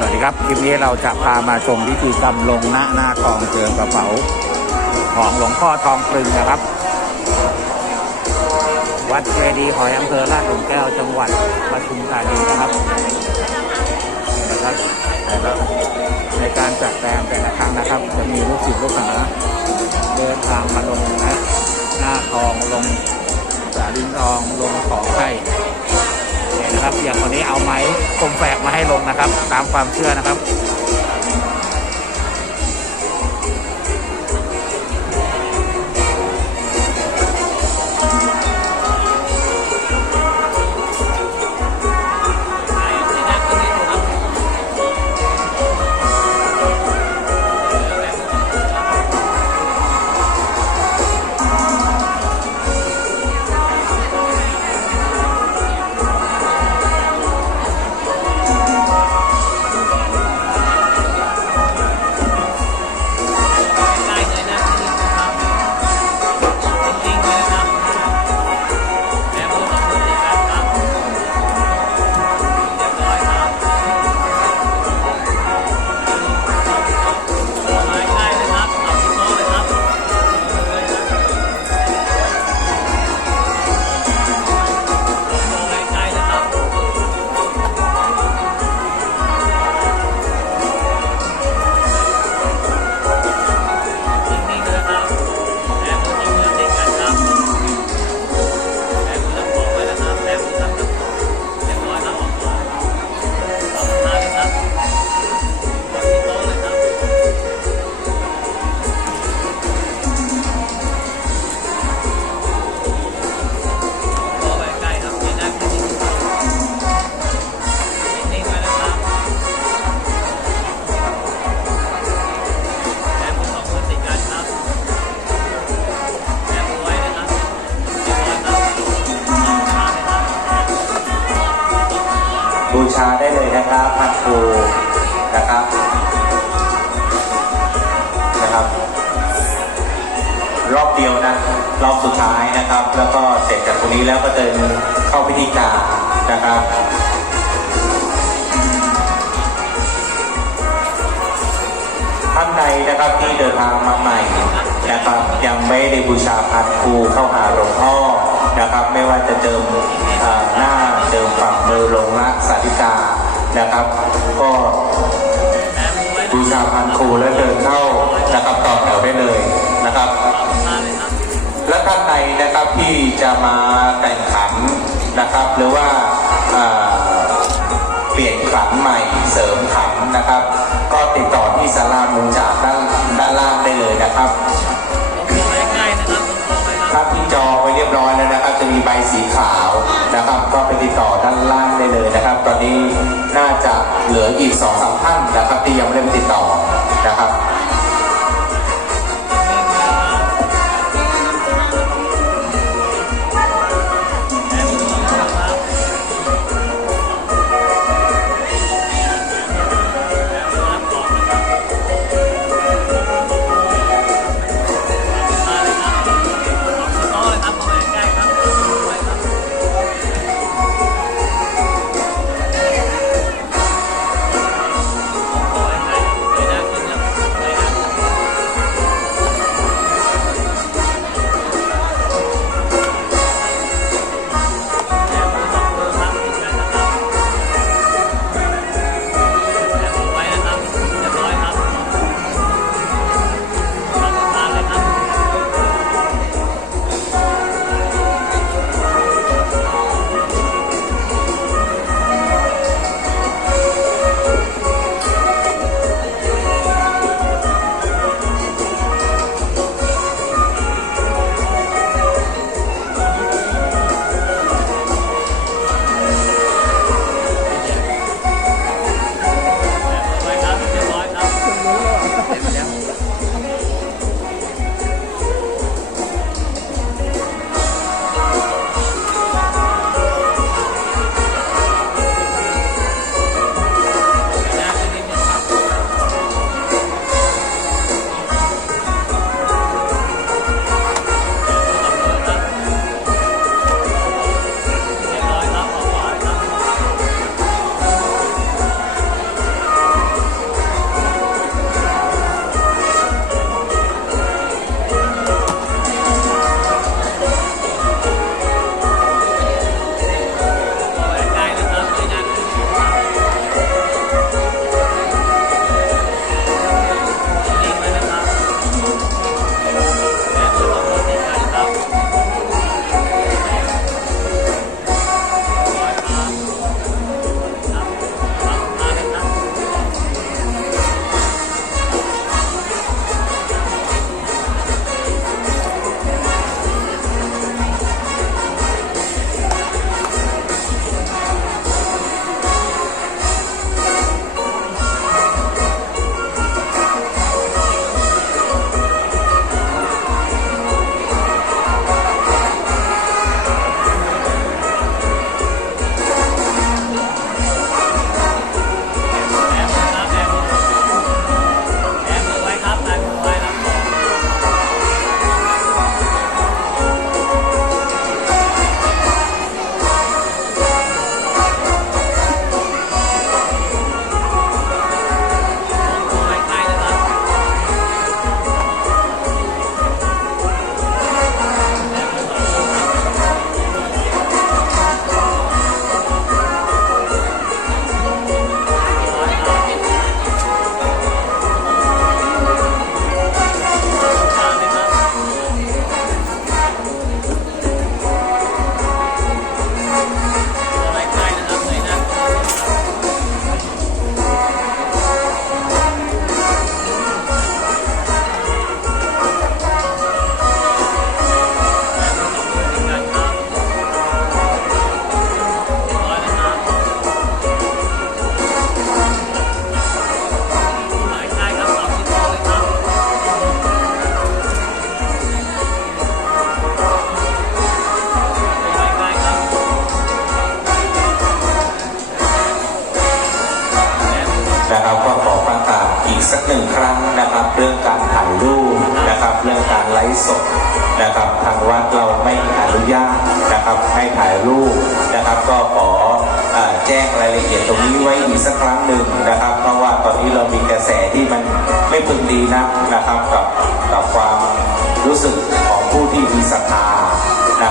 สวัสดีครับ คลิปนี้เราจะพามาชมพิธีกรรมลงหน้าหน้าทองเจิมกระเป๋า ของหลวงพ่อทองปรึงนะครับ วัดเจดีย์หอยอำเภอลาดหลุมแก้วจังหวัดปทุมธานีนะครับนะครับแต่ละในการจัดแปลงแต่ละครั้งนะครับ จะมีลูกศิษย์ลูกหาเดินทางมาลงนะหน้าทองลงสาลิงทองลงของให้ นะครับอย่างวันนี้เอาไม้คมแฝกมาให้ลงนะครับ ตามความเชื่อนะครับ ชาได้เลยนะครับพันครูนะครับนะครับ รอบเดียวนะรอบสุดท้ายนะครับ แล้วก็เสร็จจากตรงนี้แล้วก็เดินเข้าพิธีการนะครับท่านใดนะครับที่เดินทางมาใหม่ นะครับ ยังไม่ได้บูชาพันครูเข้าหาหลวงพ่อนะครับ ไม่ว่าจะเจิมหน้าเจิมฝั่งมือลงรักสาธิกานะครับ ก็บูชาพันครูแล้วเดินเข้านะครับต่อแถวได้เลยนะครับ และท่านใดนะครับที่จะมาแต่งขันนะครับ หรือว่าเปลี่ยนขันใหม่เสริมขันนะครับ ก็ติดต่อที่ศาลามุงจากด้าน นะครับครับตรงตัวไว้ครับครับที่จองไว้เรียบร้อยแล้วนะครับ จะมีใบสีขาวนะครับ ก็ไปติดต่อ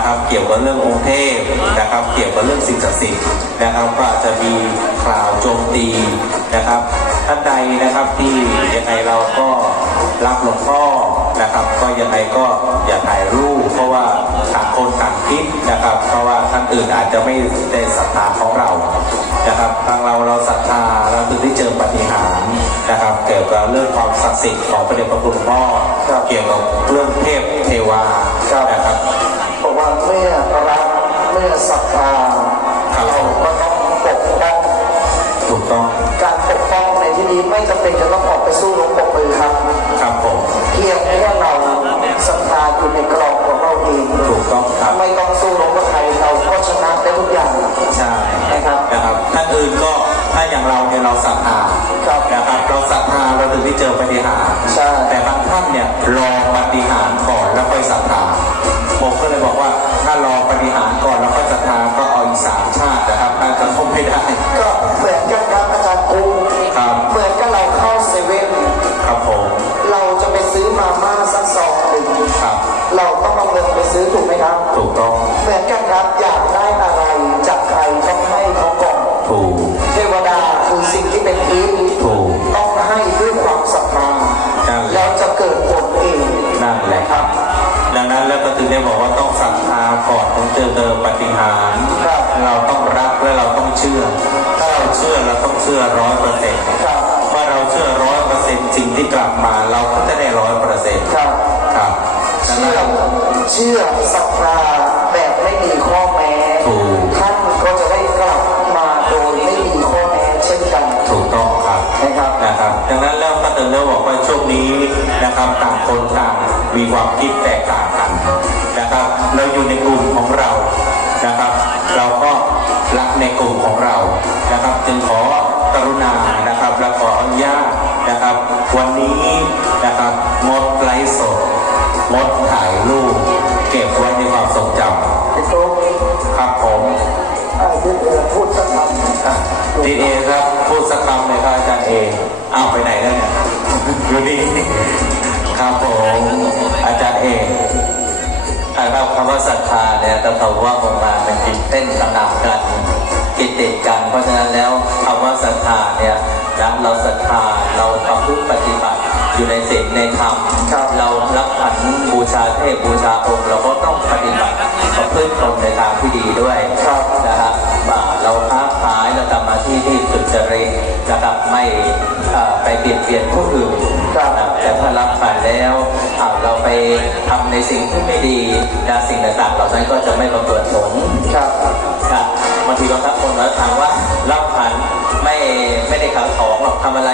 นะครับ เกี่ยวกับเรื่ององค์เทพนะครับ เกี่ยวกับเรื่องสิ่งศักดิ์สิทธิ์นะครับก็อาจจะมีข่าวโจมตีนะครับท่านใดนะครับที่ยังไงเราก็รักหลวงพ่อนะครับ ก็ยังไงก็อย่าถ่ายรูป เพราะว่าต่างคนต่างคิดนะครับ เพราะว่าท่านอื่นอาจจะไม่ได้ศรัทธาของเรานะครับทางเราเราศรัทธาเราถึงได้เจอปฏิหารนะครับ เกี่ยวกับเรื่องความศักดิ์สิทธิ์ของพระเดชพระคุณพ่อเกี่ยวกับเรื่องเทพเทวานะครับ เมื่อรักเมื่อศรัทธาครับเราก็ต้องปกป้องถูกต้องการปกป้องในที่นี้ไม่จำเป็นจะต้องออกไปสู้รบปกมือครับครับผมเพียงแค่เราศรัทธาอยู่ในกรอบของเราเองถูกต้องครับไม่ต้องสู้รบกับใครเราก็ชนะได้ทุกอย่างใช่นะครับนะครับท่านอื่นก็ถ้าอย่างเราเนี่ยเราศรัทธาครับนะครับเราศรัทธาเราถึงได้เจอปฏิหารย์ใช่แต่บางท่านเนี่ยรอปฏิหารย์ก่อนแล้วค่อยศรัทธาผม ก็เลยบอกว่าถ้ารอปฏิหารย์ก่อนแล้วค่อยศรัทธาก็เอาอีกสามชาตินะครับน่าจะคงไม่ได้ก็เหมือนกันครับอาจารย์ครูครับเหมือนกับเราเข้าเซเว่นครับผมเราจะไปซื้อมาม่าสักซองหนึ่งครับ เราต้องเอาเงินไปซื้อถูกไหมครับ ถูกต้องเหมือนกันครับอยากได้อะไรจากใครต้องให้เขาก่อนถูกเทวดาคือสิ่งที่เป็นทิพย์ถูก ก่อนถึงเจอเดิมปฏิหารย์ครับเราต้องรักและเราต้องเชื่อ ถ้าเราเชื่อเราต้องเชื่อร้อยเปอร์เซ็นต์ครับว่าเราเชื่อร้อยเปอร์เซ็นต์สิ่งที่กลับมาเราก็จะได้ร้อยเปอร์เซ็นต์ครับครับดังเชื่นั้อนเชื่อศรัทธาแบบไม่มีข้อแม้ถูกท่านก็จะได้กลับมาโดยไม่มีข้อแม้เช่นกันถูกต้องครับนะครับนะครับ ดังนั้นแล้วก็ถึงได้บอกว่าช่วงนี้นะครับต่างคนต่างมีความคิดแตกต่างกันนะครับ เราอยู่ในกลุ่มของเรานะครับ เราก็รักในกลุ่มของเรานะครับ จึงขอกรุณานะครับและขออนุญาตนะครับ วันนี้นะครับงดไลฟ์สดงดถ่ายรูปเก็บไว้ในความทรงจไอ้ตุ๊กำครับผมพี่เอพูดสักคำดีเอครับพูดสักคำเลยครับอาจารย์เออ้าวไปไหนแล้วเนี่ยอยู่นี่ครับผมอาจารย์เอ เราคำว่าศรัทธาเนี่ยก็คำว่าองค์มาเป็นจิตเต้นตามกันจิตติดกัน เพราะฉะนั้นแล้วคำว่าศรัทธาเนี่ยนะเราศรัทธาเราประพฤติปฏิบัติอยู่ในศีลในธรรมครับเรารับขันบูชาเทพบูชาองค์เราก็ต้องปฏิบัติประพฤติตนในทางที่ดีด้วยครับนะครับว่าเราค้าขายเราทำมาที่ที่สุจริตนะครับไม่เอ่อไปเบียดเบียนผู้อื่นครับนะแต่ถ้ารับผ่านแล้ว อ่าเราไปทำในสิ่งที่ไม่ดีนะสิ่งต่างๆเหล่านั้นก็จะไม่ประเกิดผลครับครับบางทีบางท่านคนเราถามว่ารับผ่านไม่ไม่ได้ขายของหรอกทำอะไร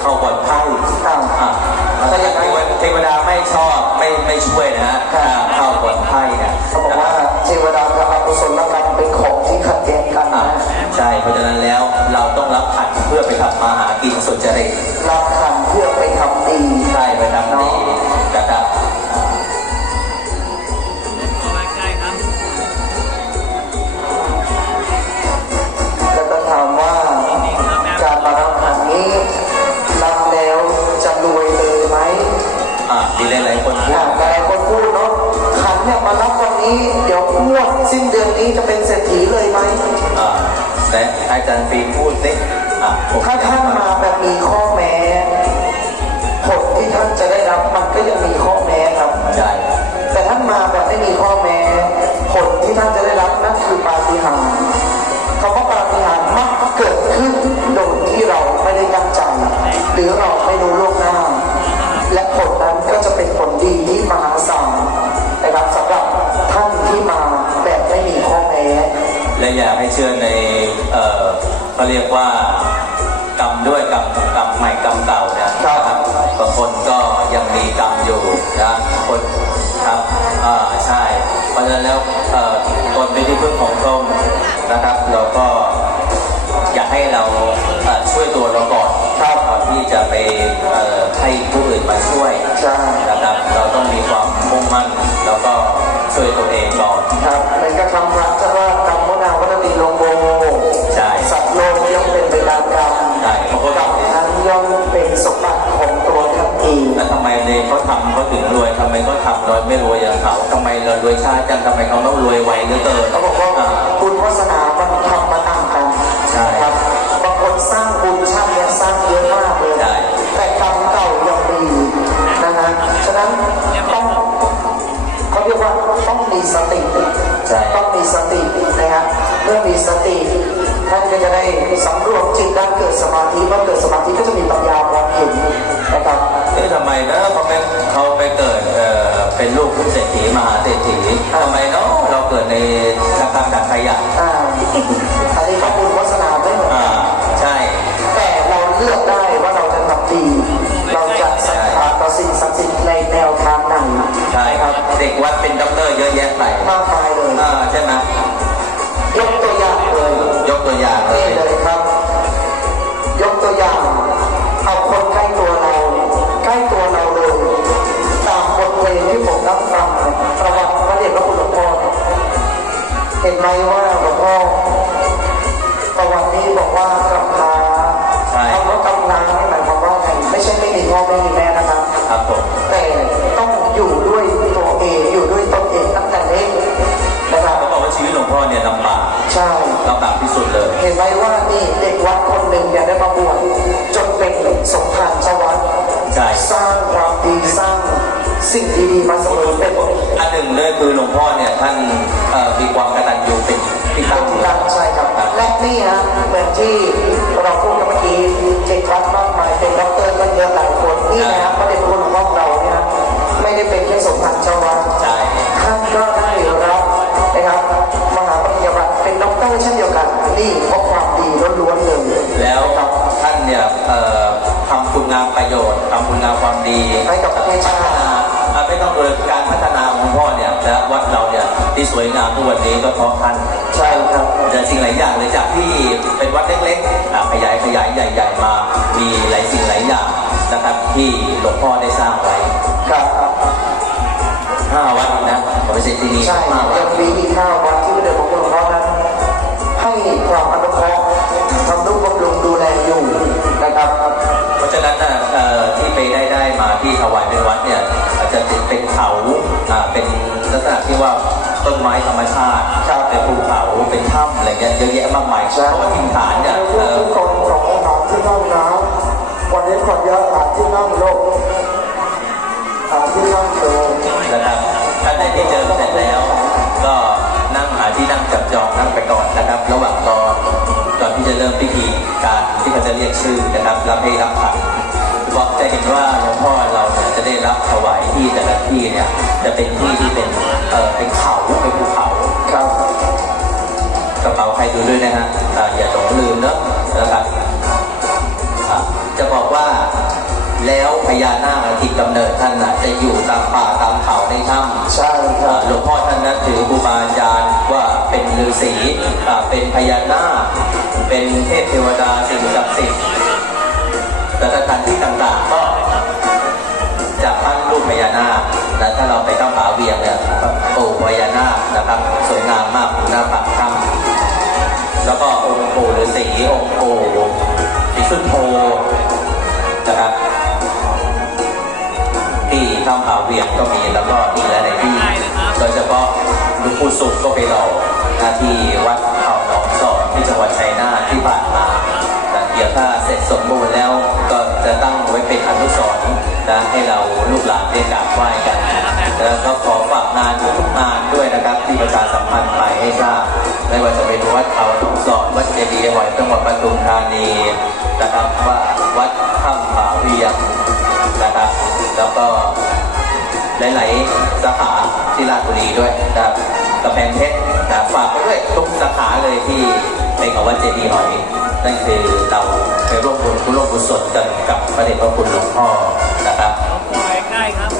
เข้าก่อนไพ่ครับอ่าถ้าอย่างเทวดาไม่ชอบไม่ไม่ช่วยนะฮะครับอ่าเข้าก่อนไพ่เนี่ยเขาบอกว่าเทวดากับอกุศลกรรมเป็นของที่ขัดแย้งกันอ่านะใช่เพราะฉะนั้นแล้วเราต้องรับขันเพื่อไปทำมาหากินสุจริตรับขันเพื่อไปทำดีใช่ไปทำดี อยากให้เชื่อในเขาเรียกว่ากรรมด้วยกรรมกรรมใหม่กรรมเก่านะครับบางคนก็ยังมีกรรมอยู่นะคนครับอ่าใช่เพราะฉะนั้นแล้วเอ่อตนเป็นที่พึ่งของพระนะครับ เราก็อยากให้เราช่วยตัวเราก่อนครับก่อนที่จะไปเอ่อให้ผู้อื่นมาช่วยใช่นะครับ เราต้องมีความมุ่งมั่นแล้วก็ช่วยตัวเองก่อน ครับเป็นกระทำพระเจ้าว่ากรร วยช้าจังทำไมเขาต้องรวยไวเหลือเกินเขาบอกว่าอ่าบุญวาสนามันทำมาต่างกันใช่นะครับบางคนสร้างบุญชาติเนี้ยสร้างเยอะมากเลยใช่แต่กรรมเก่ายังมีนะฮะฉะนั้นต้องเขาเรียกว่าต้องมีสติใช่ต้องมีสตินะฮะเมื่อมีสติท่านก็จะได้สำรวมจิตได้เกิดสมาธิเมื่อเกิดสมาธิก็จะมีปัญญามองเห็นนะครับ เอ๊ะทำไมนะเขาไปเขาไปเกิดเอ่อเป็นลูกเศรษฐีมหาเศรษฐีทำไมเนาะเราเกิดในนักการดักขยะ อ่า ห็นไหมว่าหลวงพ่อประวัตินี้บอกว่ากำพร้าใช่ คำว่ากำพร้านี่หมายความว่าไงไม่ใช่ไม่มีพ่อไม่มีแม่นะครับ ครับผมแต่ต้องอยู่ด้วยตัวเองอยู่ด้วยตนเองตั้งแต่เล็กนะครับเขาบอกว่าชีวิตหลวงพ่อเนี่ยลำบากใช่ ลำบากที่สุดเลย เห็นไหมว่านี่เด็กวัดคนหนึ่งเนี่ยได้มาบวชจนเป็นสมภารเจ้าวัดใช่ สร้างความดีสร้างสิ่งดีๆมาเสมอเป็น อันหนึ่งเลยคือหลวงพ่อเนี่ยท่านเอ่อมีความก ตัญญูเป็นที่ตั้งที่ตั้งใช่ครับและนี่ฮะเหมือนที่เราพูดกันเมื่อกี้เด็กวัดมากมายเป็นด็อกเตอร์กันเยอะหลายคนนี่นะครับพระเดชพระคุณหลวงพ่อเราเนี่ยนะไม่ได้เป็นแค่สมภารเจ้าวัดใช่ท่านก็ได้รับนะครับมหาปริญญาบัตรเป็นด็อกเตอร์เช่นเดียวกันนี่เพราะความดีล้วนๆเลยแล้วท่านเนี่ยเอ่อทำคุณงามประโยชน์ทำคุณงามความดีให้กับประเทศชาติ วยงามทุกวันนี้ก็เพราะท่านใช่ครับแต่สิ่งหลายอย่างเลยจากที่เป็นวัดเล็กๆอะขยายขยายใหญ่ ๆ มา มีหลายสิ่งหลายอย่างนะครับที่หลวงพ่อได้สร้างไว้ครับห้าวัดนะไม่ใช่ที่นี่ใช่ห้าวัยัดงมีอีกข้าววัดที่พระเดชพระคุณหลวงพ่อนั้นให้ความอนุเคราะห์ทำนุบำรุงดูแลอยู่นะครับ เพราะฉะนั้นน่ะเอ่อที่ไปได้ได้มาที่ถวายเป็นวัดเนี่ยอาจจะติดเป็นเขาอ่าเป็นลักษณะที่ว่า ต้นไม้ธรรมชาติครับเป็นภูเขาเป็นถ้ำอะไรเงี้ยเยอะแยะมากมายใช่เพราะว่าถิ่นฐานเนี่ยทุเอ่อกคนของอาหารที่นั่งน้ำวันนี้ขออนุญาตหาที่นั่งโลกหาที่นั่งโตนะครับท่านใดที่เจอเสร็จแล้ว ก็นั่งหาที่นั่งจับจองนั่งไปก่อนนะครับ ระหว่างรอก่อนที่จะเริ่มพิธีการที่เขาจะเรียกชื่อนะครับรับให้รับขันบอกจะเห็นว่าหลวงพ่อเราเนี่ยจะได้รับถวายที่แต่ละที่เนี่ย จะเป็นที่ที่เป็นเอ่อเป็นเขาเป็นภูเขาครับกระเป๋าใครดูด้วยนะฮะอ่าอย่าหลงลืมเนอะนะครับอะจะบอกว่าแล้วพญานาคที่กำเนิดท่านน่ะจะอยู่ตามป่าตามเขาในถ้ำ ใช่ครัอ่าบหลวงพ่อท่านนับถือครูบาอาจารย์ว่าเป็นฤาษีอ่าเป็นพญานาค เป็นเทพเทวดาสิ่งศักดิ์สิทธิ์แต่สถานที่ต่างๆก็ะถ้าเราไปตั้งผาเวียงเนี่ยปู่พญานาคนะครับ สวยงามมากหน้าปักถ้ำแล้วก็องค์ปู่ฤาษีองค์ปู่ศรีสุโธนะครับที่ถ้ำผาเวียงก็มีแล้วก็มีหลายที่โดยเฉพาะหลุงปู่สุขก็ไปรอหน้าที่วัดเขาหนองสอนที่จังหวัดชัยนาทที่ผ่าน ยวถ้าเสร็จสมบูรณ์แล้วก็จะตั้งไว้เป็นอนุสรณ์นะให้เราลูกหลานได้กราบไหว้กันแล้วก็ขอฝากงานทุกงานด้วยนะครับที่ประชาสัมพันธ์ไปให้ทราบไม่ว่าจะเป็นวัดเขาหนองสอนวัดเจดีย์หอยจังหวัดปทุมธานีนะครับว่าวัดถ้ำผาเวียงนะครับ แล้วก็หลาย ๆ สาขาที่ราชบุรีด้วยนะครับกำแพงเพชรนะฝากไปด้วยทุกสาขาเลยที่เป็นกับวัดเจดีย์หอย นั่นคือเราไปร่วมบุญคุณร่วมกุศลกันกับพระเดชพระคุณหลวงพ่อนะครับง่ายครับ